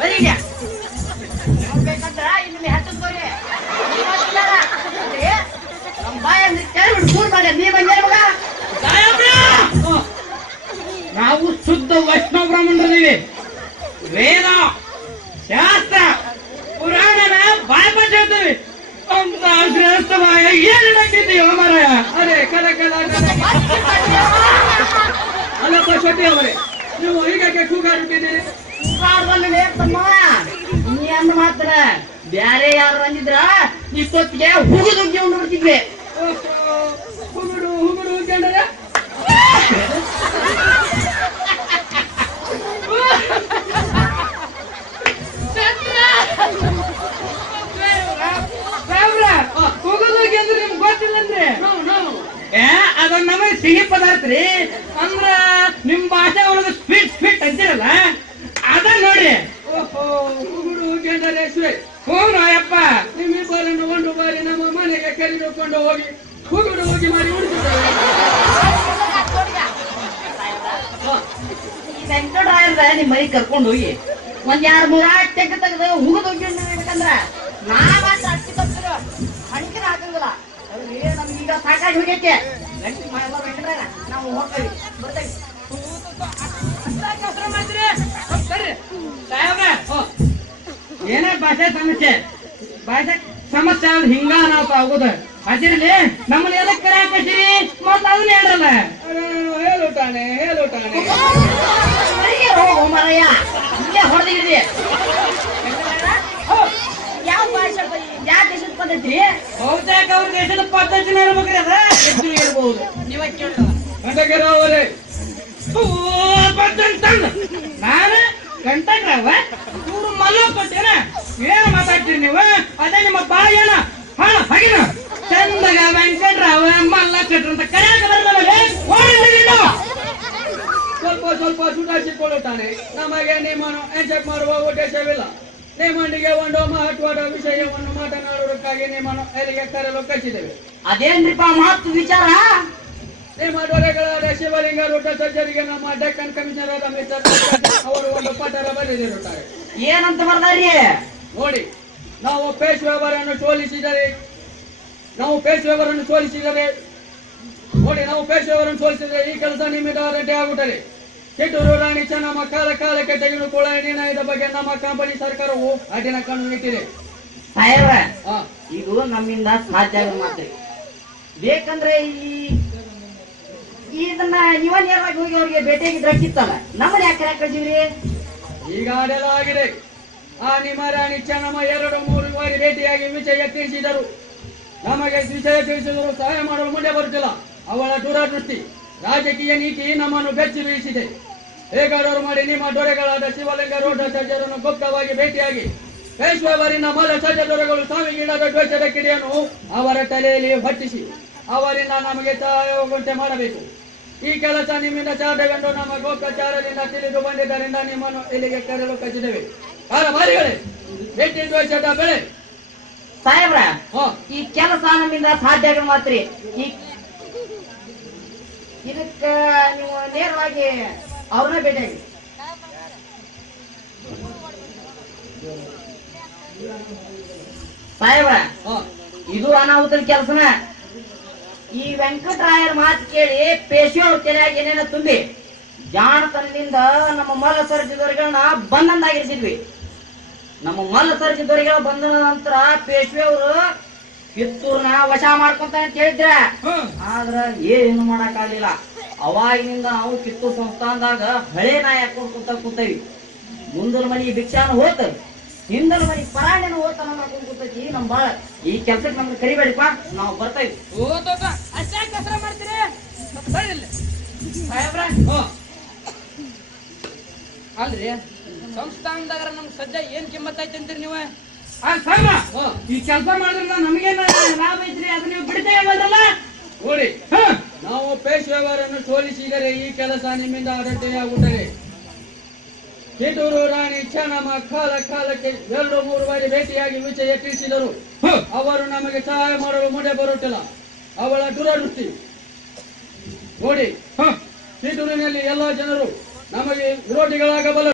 ಬರೀಗ ಬೇಕಂದ್ರ ಇಲ್ಲಿ ಹತ್ತೋರಿ ನಮ್ಮ ಬಾಯ ಕೂರ್ ಮಾಡಿ ನೀ ಬಂದೇ ಮಗ. ನಾವು ಶುದ್ಧ ವೈಷ್ಣವ ಬ್ರಾಹ್ಮಣರಿದ್ದೀವಿ. ವೇದ ಶಾಸ್ತ್ರ ಪುರಾಣನ ಬಾಯ್ಪಾಠ ಹೇಳ್ತೀವಿ ಅಂತ ಶ್ರೇಷ್ಠ ಬಾಯ ಏನು ನಟ್ಟಿದ್ದೀವಿ ಮಾರಾಯ. ಅದೇ ಕಲ ಕಲ ಅಲ್ಲಪ್ಪ ಶೆಟ್ಟಿ ಅವರೇ, ನೀವು ಹೀಗೆ ಕೂಗಾಡ್ಬಿಟ್ಟಿದ್ದೀರಿ. ನೀ ಅಂದ ಮಾತ್ರ ಬ್ಯಾರೆ ಯಾರು ಅಂದಿದ್ರ ಇಷ್ಟೊತ್ತಿಗೆ ಹುಗುದುಗ್ಗಿ ಉಂಡ್ಬಿಡ್ತಿದ್ವಿ. ಹುಗುಡು ಹುಗುಡು ಹುಗ್ಗಂಡ್ರೆ ಹೋಗೋದೋಗಿ ಅಂದ್ರೆ ನಿಮ್ಗೆ ಗೊತ್ತಿಲ್ಲಂದ್ರೆ ಅದ ನಮಗೆ ಸಿಹಿ ಪದಾರ್ಥ ರೀ. ಅಂದ್ರ ನಿಮ್ ಭಾಷೆ ಒಳಗೆ ಸ್ವೀಟ್ ಸ್ವೀಟ್ ಅಂತಿರಲ್ಲ ಅದ ನೋಡಿ. ಓಹೋ ಹುಗುಡು ಹುಗ್ಗಂಡ್ರೆ ಹೋಗ್ರು ಅಯ್ಯಪ್ಪ, ನಿಮ್ಮಿಬ್ಬರನ್ನು ಒಂದು ಬಾರಿ ನಮ್ಮ ಮನೆಗೆ ಕರೆದುಕೊಂಡು ಹೋಗಿ ಹುಗುಡು ಹೋಗಿ ಮಾಡಿ ಉಳಿಸಿದ್ದಾರೆ. ವೆಂಕಟರಾಯರ ನಿಮ್ ಮನೆಗೆ ಕರ್ಕೊಂಡು ಹೋಗಿ ಒಂದ್ 2-3 ತೆಗ್ ತೆಗೆದು ಹುಗುದೋಗಿ ಬೇಕಂದ್ರ ನಾ ಮಾತ್ರ ಅಕ್ಕಿ ತಪ್ಪಿದ್ರು ಹಣಿಕಿನ ಹಾಕಂಗಿಲ್ಲ. ನಮ್ಗೀಗ ಸಾಕಾಗಿ ಹೋಗೈತೆ. ವೆಂಕಟರಾಯ ನಾವು ಹೋಗ್ತೇವಿ ಬರ್ತೇವಿ. ಏನೇ ಭಾಷೆ ಸಮಸ್ಯೆ ಆದ್ರೆ ಹಿಂಗ ನಾವು ಆಗುದ ಹಸಿರಲಿ ನಮ್ಮನ್ನ ಎದಕ್ ಕರೆ ಹಾಕಿರಿ ಮತ್ತ ಅದನ್ನ ಹೇಳಲ್ಲ. ಹೇಳುತ್ತಾನೆ ಮರಯ್ಯ ಇಲ್ಲೇ ಹೊಡೆದಿದ್ರಿ. ಯಾವ ಭಾಷೆ ಯಾವ ದೇಶದ ಪದ್ಧತಿ? ಬಹುತೇಕ ಅವ್ರ ದೇಶದ ಪದ್ಧತಿನ ಇರ್ಬೇಕ್ರಿ. ಅದ ಹೆಚ್ಚು ಇರ್ಬಹುದು. ನೀವ ಕೇಳಿದ ನಾನು ಗಂಟಗ್ರವ ಇವ್ರು ಮಲ್ಲ ಕೊಟ್ಟೇನ ಏನ್ ಮಾತಾಡ್ತೀರಿ ನೀವು? ಅದೇ ನಿಮ್ಮ ಬಾಯನ ಹಣ ಹಗಿನ ಚಂದಗ ವೆಂಕಟ್ರಾವ ಮಲ್ಲ ಕಟ್ರ ಅಂತ ಕರೆಯಾಕ ಸ್ವಲ್ಪ ಸುಧಾರಿಸಿಕೊಳ್ಳುತ್ತಾನೆ. ನಮಗೆ ನಿಮ್ಮನ್ನು ಎಂಜಾಯ್ ಮಾಡುವ ಉದ್ದೇಶವಿಲ್ಲ. ನಿಮ್ಮೊಂದಿಗೆ ಒಂದು ಮಹತ್ವದ ವಿಷಯವನ್ನು ಮಾತನಾಡುವುದಕ್ಕಾಗಿ ನಿಮ್ಮನ್ನು ಎಲ್ಲಿಗೆ ಕರೆಯಲು ಕಳಿಸಿದ್ದೇವೆ. ಅದೇನ್ರಿಪ್ಪ ಮಹತ್ವ ವಿಚಾರ? ನಿಮ್ಮ ದೊರೆಗಳಾದ ಶಿವಲಿಂಗ ರುಡ್ಡ ಸಜ್ಜರಿಗೆ ನಮ್ಮ ಡೆಕ್ಕನ್ ಕಮಿಷನರ್ ಆದ ಮಿಸ್ಟರ್ ಅವರು ಒಂದು ಪತ್ರ ಬರೆದಿರುತ್ತಾರೆ. ಏನಂತ ಬರ್ದಾರಿ ನೋಡಿ, ನಾವು ಪೇಶ್ವೆಯವರನ್ನು ಸೋಲಿಸಿದರೆ ಈ ಕೆಲಸ ನಿಮ್ಮಿಂದ ರದ್ದೆ ಆಗುತ್ತದೆ. ಕಿತ್ತೂರು ರಾಣಿ ಚೆನ್ನಮ್ಮ ಕಾಲಕ್ಕೆ ತೆಗೆದುಕೊಳ್ಳುವ ನಿರ್ಣಯದ ಬಗ್ಗೆ ನಮ್ಮ ಕಂಪನಿ ಸರ್ಕಾರವು ಅಡ್ಡಿನ ಕಾನೂನು ಇಟ್ಟಿದೆ. ಸಾಹೇಬ್ರ, ಇದು ನಮ್ಮಿಂದ ಸಾಧ್ಯ ಆಗ ಮಾತ್ರ. ಬೇಕಂದ್ರೆ ಇದನ್ನ ನೀವ ನೇರವಾಗಿ ಹೋಗಿ ಅವ್ರಿಗೆ ಭೇಟಿಯಾಗಿದ್ರೆ ಕಿತ್ತಲ್ಲ, ನಮ್ಮನ್ನ ಯಾಕೆ ಕಳಿಸಿದ್ರಿ? ಈಗ ಅದೆಲ್ಲ ಆಗಿದೆ. ನಿಮ್ಮ ರಾಣಿ ಚೆನ್ನಮ್ಮ 2-3 ಬಾರಿ ಭೇಟಿಯಾಗಿ ವಿಷಯ ತಿಳಿಸಿದರು. ನಮಗೆ ವಿಷಯ ತಿಳಿಸಿದರು ಸಹಾಯ ಮಾಡಲು ಮುಂದೆ ಬರುತ್ತಿಲ್ಲ. ಅವಳ ದೂರದೃಷ್ಟಿ ರಾಜಕೀಯ ನೀತಿ ನಮ್ಮನ್ನು ಬೆಚ್ಚಿ ಬೀಳಿಸಿದೆ. ಹೇಗಾದರೂ ಮಾಡಿ ನಿಮ್ಮ ದೊರೆಗಳಾದ ಶಿವಲಿಂಗ ರೋಡ ಸಜ್ಜರನ್ನು ಗುಪ್ತವಾಗಿ ಭೇಟಿಯಾಗಿ ಪೇಶ್ವೆಯವರಿಂದ ಮಲ್ಲ ಸಜ್ಜ ದೊರೆಗಳು ಸಾವಿಗೀಡಾದ ದ್ವೇಷದ ಕಿಡಿಯನ್ನು ಅವರ ತಲೆಯಲ್ಲಿ ಹೊಟ್ಟಿಸಿ ಅವರಿಂದ ನಮಗೆ ಸಹಾಯವಾಗುವಂತೆ ಮಾಡಬೇಕು. ಈ ಕೆಲಸ ನಿಮ್ಮಿಂದ ಸಾಧ್ಯವೆಂದು ನಮ್ಮ ಗುಪ್ತಚಾರದಿಂದ ತಿಳಿದು ಬಂದಿದ್ದರಿಂದ ನಿಮ್ಮನ್ನು ಇಲ್ಲಿಗೆ ಕರೆಯಲು ಕಳಿಸಿದ್ದೇವೆ. ಕಾಲಮಾರಿಗಳೇ, ಭೇಟಿ ದ್ವೇಷದ ಬೆಳೆ. ಸಾಹೇಬ್ರ, ಈ ಕೆಲಸ ನಮ್ಮಿಂದ ಸಾಧ್ಯ ಆಗ ಮಾತ್ರ. ಇದಕ್ಕ ನೀವು ನೇರವಾಗಿ ಅವ್ರನ್ನ ಭೇಟಿಯಾಗಿ. ಸಾಹೇಬ್ರ, ಇದು ಅನಾಹುತದ ಕೆಲಸನ. ಈ ವೆಂಕಟರಾಯರ ಮಾತು ಕೇಳಿ ಪೇಶಿಯವ್ರ ತಲೆಯಾಗ ಏನೇನ ತುಂಬಿ ಜಾಣತನದಿಂದ ನಮ್ಮ ಮಲ್ಲ ಸರ್ಜಿದವರಿಗಳನ್ನ ಬಂದಂದಾಗಿರಿಸಿದ್ವಿ. ನಮ್ಮ ಮಲ್ಲ ಸರ್ಜಿದವರಿಗಳ ಬಂದ ನಂತರ ಪೇಶ್ವೆಯವರು ಕಿತ್ತೂರ್ನ ವಶ ಮಾಡ್ಕೊಂತ ಅಂತ ಹೇಳಿದ್ರ. ಆದ್ರ ಏನು ಮಾಡಕ್ ಆಗ್ಲಿಲ್ಲ. ಅವಾಗಿನಿಂದ ನಾವು ಕಿತ್ತೂರು ಸಂಸ್ಥಾನದಾಗ ಹಳೆ ನಾಯಿ ಹಾಕೊಂಡ್ ಕೂತೇವಿ. ಮುಂದಲ ಮನಿ ಭಿಕ್ಷಾನ ಹೋತ, ಹಿಂದಲ ಮನಿ ಪರಾಣಿನ ಹೋತ ಮಾಡ್ಕೊಂಡ್ ಕೂತೈತಿ ನಮ್ ಬಾಳ. ಈ ಕೆಲ್ಸಕ್ಕೆ ನಮ್ಗೆ ಕರಿಬೇಡಿಪ್ಪ, ನಾವು ಬರ್ತೇವಿ. ಅಲ್ರಿ ಸಂಸ್ಥಾನದಾಗ ನಮ್ ಸದ್ಯ ಏನ್ ಕಿಮ್ಮತ್ ಐತಿ ಅಂತೀರಿ ನೀವು? ಈ ಕೆಲಸ ಮಾಡಿದ್ರಿಂದ ನಮಗೇನ ಲಾಭ ಐತ್ರಿ? ಅದು ನೀವು ಬಿಡ್ತೇವಲ್ಲ ನೋಡಿ. ನಾವು ಪೇಶ್ವೆಯವರನ್ನು ಸೋಲಿಸಿದರೆ ಈ ಕೆಲಸ ನಿಮ್ಮಿಂದ ರದ್ದೆಯಾಗುತ್ತದೆ. ಕಿತ್ತೂರು ರಾಣಿ ಚೆನ್ನಮ್ಮ ಕಾಲಕ್ಕೆ 2-3 ಬಾರಿ ಭೇಟಿಯಾಗಿ ವಿಷಯ ತಿಳಿಸಿದರು. ಅವರು ನಮಗೆ ಸಹಾಯ ಮಾಡಲು ಮುಂದೆ ಬರುತ್ತಿಲ್ಲ. ಅವಳ ದುರದೃಷ್ಟಿ ನೋಡಿ. ಕಿತ್ತೂರಿನಲ್ಲಿ ಎಲ್ಲ ಜನರು ನಮಗೆ ವಿರೋಧಿಗಳಾಗಬಲ್ಲ.